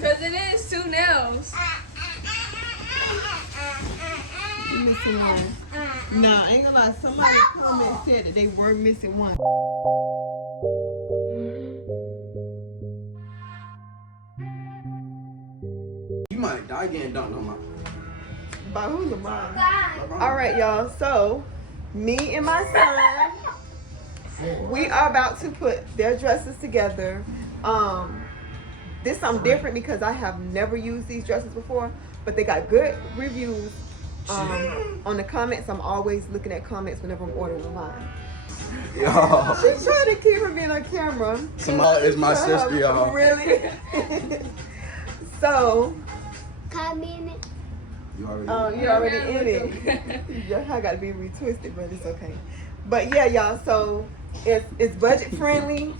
Because it is 2 nails. You missing one. No, I ain't gonna lie. Somebody comment said that they were missing one. You might die getting dunked on my. By who, Lamar? All right, y'all. So, me and my son, we are about to put their dresses together. This is something different because I have never used these dresses before, but they got good reviews on the comments. I'm always looking at comments whenever I'm ordering online. Yo. She's trying to keep her being on camera. Samara is my sister, y'all. Really? So, You you're already in it. Yeah, I gotta be retwisted, but it's okay. But yeah, y'all. So it's budget friendly.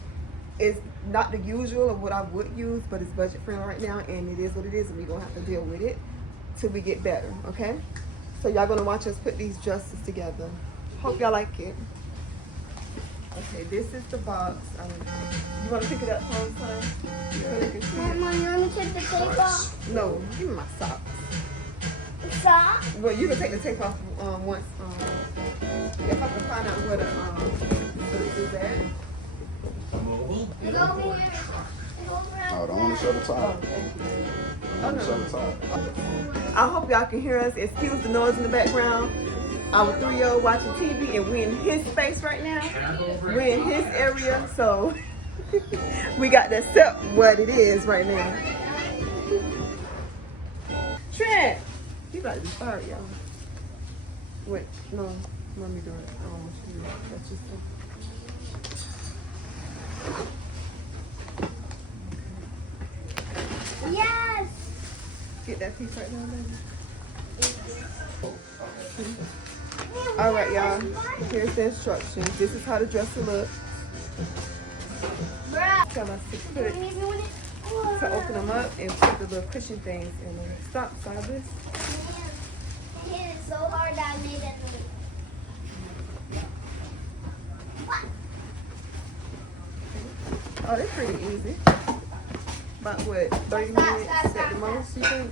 It's not the usual of what I would use, but it's budget friendly right now, and it is what it is, and we're gonna have to deal with it till we get better. Okay. So y'all gonna watch us put these dresses together. Hope y'all like it. Okay, this is the box. You wanna pick it up, son? Mama, you want me to take the tape off? No, give me my socks. Sock? Well, you can take the tape off once. If I can find out where the is at. Go over here. Go over Oh, don't want to show the Oh, top. thank you. Don't want to show the top. I hope y'all can hear us. Excuse the noise in the background. Our 3-year-old watching TV, and we're in his space right now. We're in his area, so we got to accept what it is right now. Trent! He about to be fired, y'all. Wait, no, let me do it. I don't want you to do it. That's just here. Yes! get that piece right now, baby. All right, y'all. Here's the instructions. This is how the dress will look. Tell us to open them up and put the little cushion things in them. Stop, this. I hit it so hard that I made it. Oh, that's pretty easy. About what, 30 minutes at the most, you think?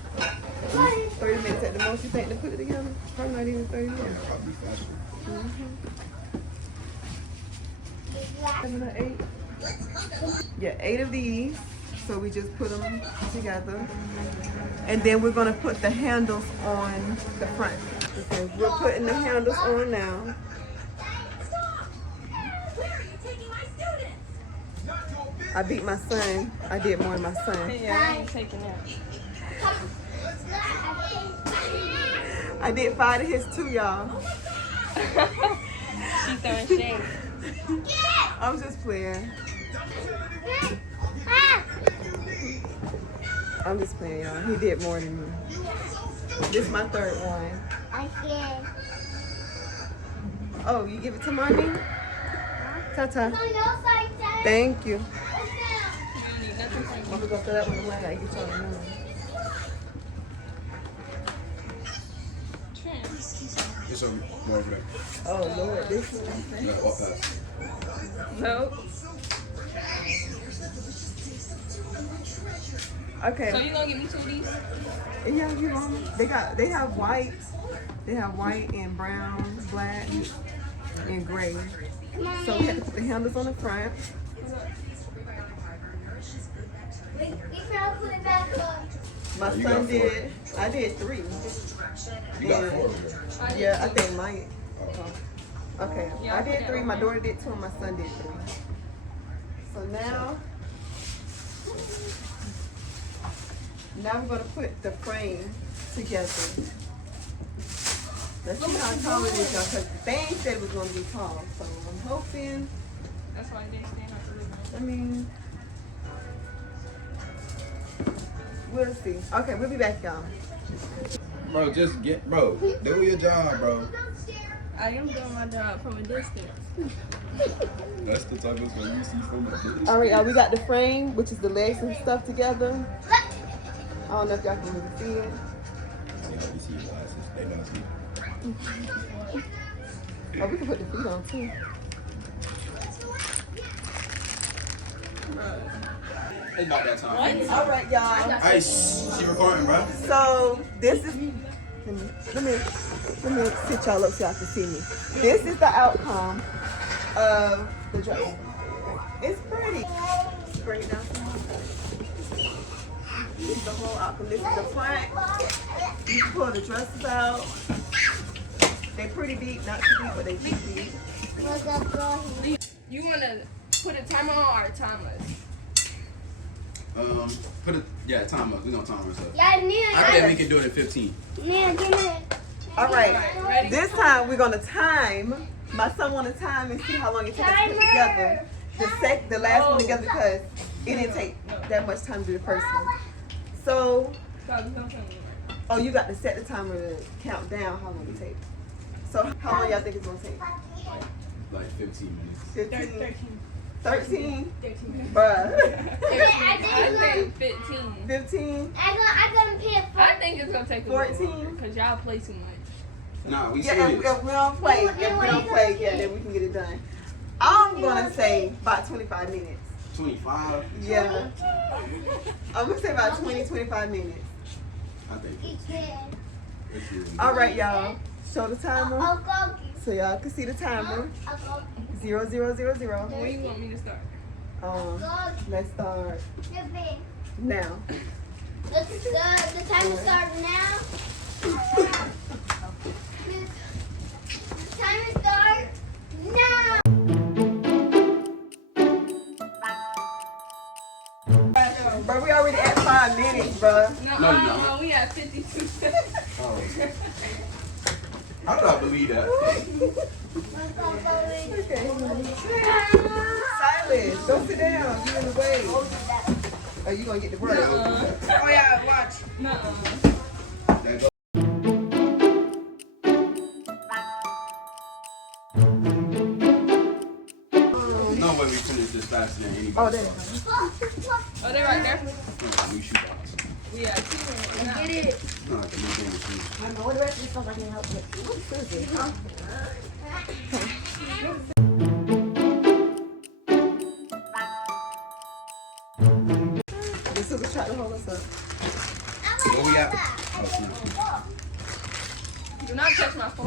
30 minutes at the most, you think, to put it together? Probably not even 30 minutes. Probably faster. 7 or 8. Yeah, 8 of these. So we just put them together. And then we're gonna put the handles on the front. Okay, we're putting the handles on now. I beat my son. I did more than my son. Yeah, I ain't taking that. I did 5 of his too, y'all. She throwing shade. I was just playing. I'm just playing, y'all. He did more than me. This is my 3rd one. I can't. Oh, you give it to mommy? Ta-ta. No, no side, Dad. Thank you. You don't need nothing from I'm gonna throw that one away. I get y'all the new one. Trent. It's over there. Oh, Lord. This one. Yeah, all past. Nope. Okay. So you gonna give me 2 of these? Yeah, you want them? They have white. They have white and brown, black, and gray. So we have to put the handles on the front. We try to put it back up. My You son got 4. did. I did 3. You got 4. Yeah, I think Mike. Okay, Yeah, I I did put 3. that My on daughter did 2, and my son did 3. So now we're gonna put the frame together. Let's see how tall it is, y'all. Cause Bang said it was gonna be tall, so I'm hoping. That's why they stand up the living room. I mean, we'll see. Okay, we'll be back, y'all. Bro, just get, bro, do your job, bro. I am doing my job from a distance. That's the type of thing you see from the distance. All right, y'all. We got the frame, which is the legs and stuff together. I don't know if y'all can really see it. Yeah, you see your glasses. They not see. Oh, we can put the feet on too. It's about that time. What? All right, y'all. Alright, she recording, bro. So this is. Let me sit y'all up so y'all can see me. This is the outcome of the dress. It's pretty. Bring it down. This is the whole outcome. This is the front. You can pull the dresses out. They're pretty deep, not too deep, but they pretty deep. What's up, bro? You wanna put a timer on or timers? Put it. Yeah, time up. We gonna time ourselves. Yeah, Nia, I think we can do it in 15. Nia, give me. All right. Ready? This time we're gonna time. My son want to time and see how long it takes us to put together. The last one together because it didn't take that much time to do the first one. So, Stop, don't tell me right now. oh, you got to set the timer to count down how long it takes. So, how long y'all think it's gonna take? Like 15 minutes. 15, 13. 13, bruh. I think 15. 15, I gonna pay I think it's gonna take a 14. because y'all play too much. Nah, we yeah. serious. If we don't play, yeah, then we can get it done. I'm gonna say about 25 minutes. 25. Yeah, I'm gonna say about 20-25 minutes. I think it's really All right, y'all. Show the timer I'll go. so y'all can see the timer. 0, 0, 0, 0. Where you want me to start? Let's start now. The time is starting now. The time is start now. Bro, we already at 5 minutes, bro. No, we at 52 seconds. Oh. How do I believe that? Silas, don't sit down. You're in the way. Are you gonna get the break? Oh yeah, watch. Nuh-uh. That go- No way we finish this faster than anybody. Oh, there. Oh, they right there. We shoot box. We at 2 now. Get it. No, I can make it shoot. I know what the rest of the stuff I can help with. The sisters try to hold us up. Where we at? Do not touch my phone.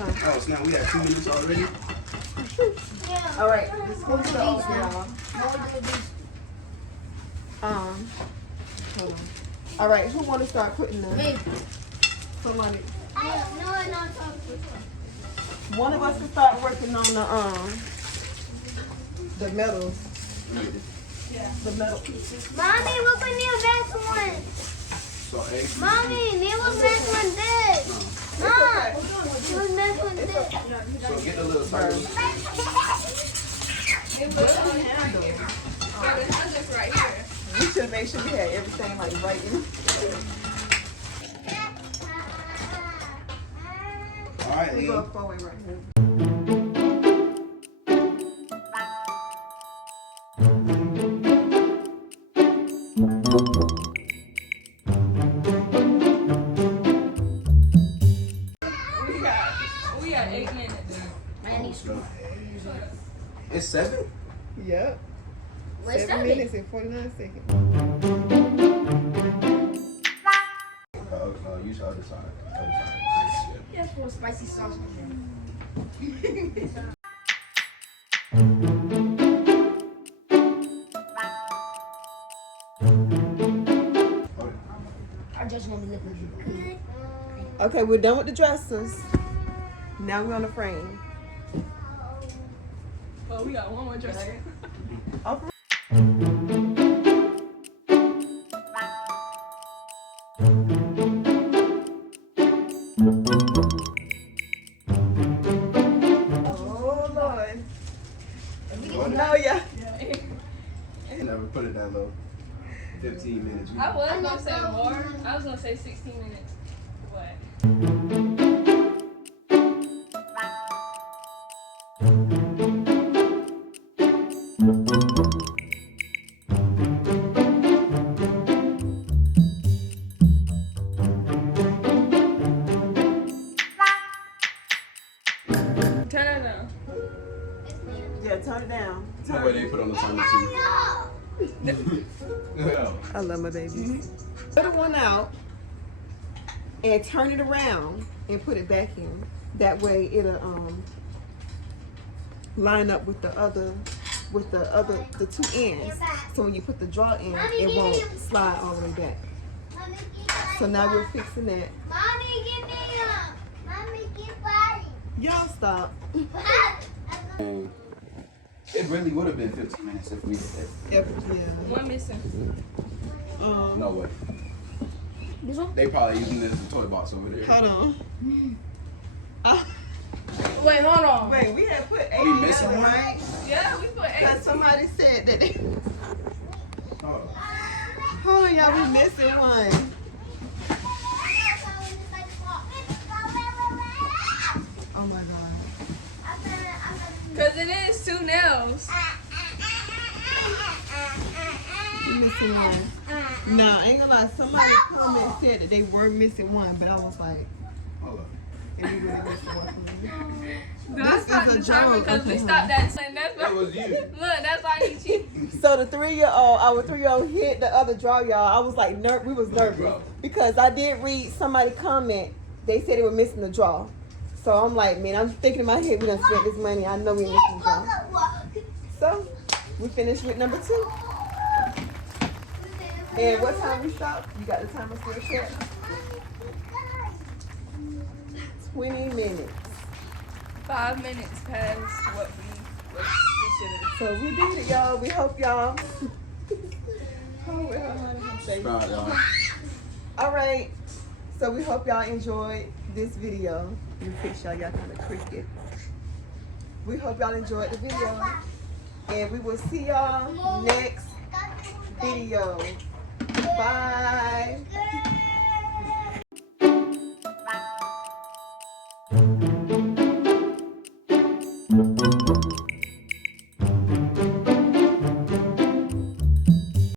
Oh, snap. We got 2 minutes already. All right, this goes to open, y'all. Hold on. All right, who want to start putting the? Somebody. One of us can start working on the metals. The metal pieces. Mommy, look what Neil best one. So, eggs. Mommy, Neil was best one this. Mom, he was best one this. So, get the little circle. Yeah, the handle's right here. We should make sure we had everything like right in. All right, We go Liam. forward right here. We got 8 minutes. It's 7? Yep. What's 7 that? minutes and 49 seconds. Use the other side. Yes, for spicy sauce. Our judge gonna be looking good. Okay, we're done with the dressers. Now we're on the frame. Oh, we got one more dress. Oh, oh Lord. Oh no, yeah. Never put it that low. 15 minutes. I was gonna say more. I was gonna say 16 minutes. What? Turn it down. Yeah, turn it now. No way they put on the timer too. I love my baby. Put the one out and turn it around and put it back in. That way it'll line up with the two ends. So when you put the draw in, it won't slide all the way back. So now we're fixing that. Mommy, give me a. Mommy, give body. Y'all stop. It really would have been 15 minutes if we did that. Yeah. One missing. No way. This one? They probably using this as a toy box over there. Hold on. Wait, hold on. Wait, we had put 8 We missing together, one? right? Yeah, we put 8. Because somebody said that they... Oh. Hold on, y'all, we missing one. Oh my God. Because it is 2 nails. We missing one. Nah, I ain't gonna lie. Somebody comment said that they were missing one, but I was like, Hold up. if we really missing one from me. I stopped is the a timer joke. because we Okay, stopped that. And that's That why, was you. look, that's why he cheated. So the 3-year-old, our 3-year-old hit the other draw, y'all. I was like, we was nervous because I did read somebody comment. They said they were missing the draw. So I'm like, man, I'm thinking in my head, we done spent this money. I know we missing the draw. So we finished with number 2. And what time we stopped? You got the timer still set? 20 minutes. 5 minutes past what we should have. So we did it, y'all. We hope y'all. Proud, y'all. All right. So we hope y'all enjoyed this video. You fix y'all kind of cricket. We hope y'all enjoyed the video. And we will see y'all next video. Bye.